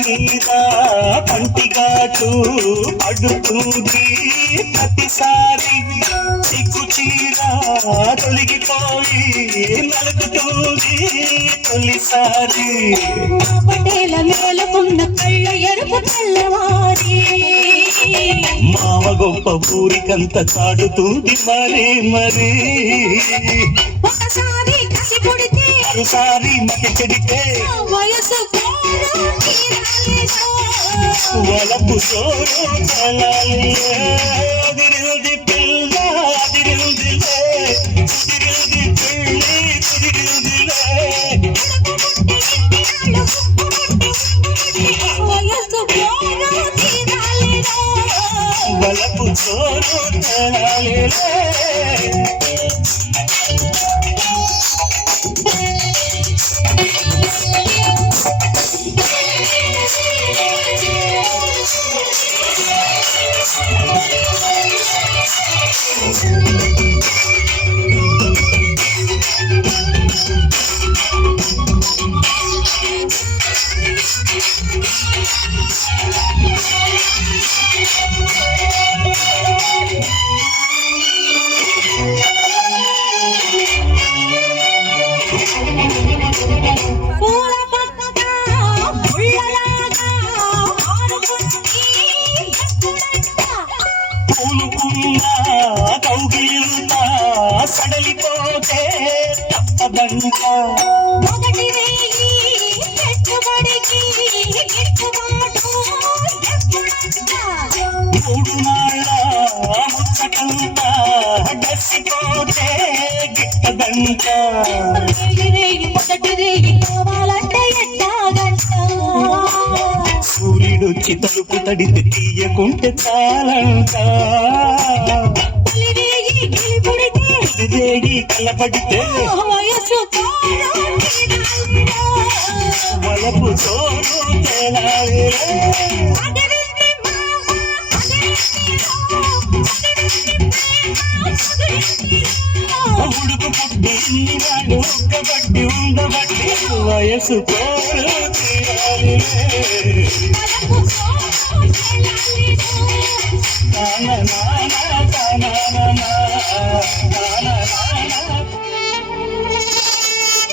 మీద పంటిగాటు అడుతుంది ప్రతిసారి సిగ్గు చీర తొలగిపోయి నలుగుతుంది తొలిసారి పటేల మేలుకున్న కళ్ళ ఎరుపు తెల్లవారి మావ గొప్ప ఊరికంత చాడుతుంది మరి మరి ఒకసారి కసి కొడితే మరోసారి మతి చెడితే వయసు వలపు సోరు అదిరిల్ది పిల్ల అదిరిల్దిలే కుదిరిల్ది పిల్లి కుదిరిల్దిలే వలపు సోరు పూలుకున్నా కౌగిలింతా సడలిపోతే తప్పదంట మొదటి వేయి పెట్టుబడికి గిట్టుబాటు మూడు నాళ్ళ ముచ్చటంతా డసిపోతే గిట్టదంట మొదటి వేయి కావాలంటే ఎట్టాగంట సూర్యుడొచ్చి తలుపు తడితే తీయకుంటే చాలంట రేగి కలపడితే వలపు తోడు ఉడుకు పుట్టి ఇన్ని నాడు ఒక్కబట్టి ఉండబట్టి వయసు తోడు తీరాలి నాన్న నాన్న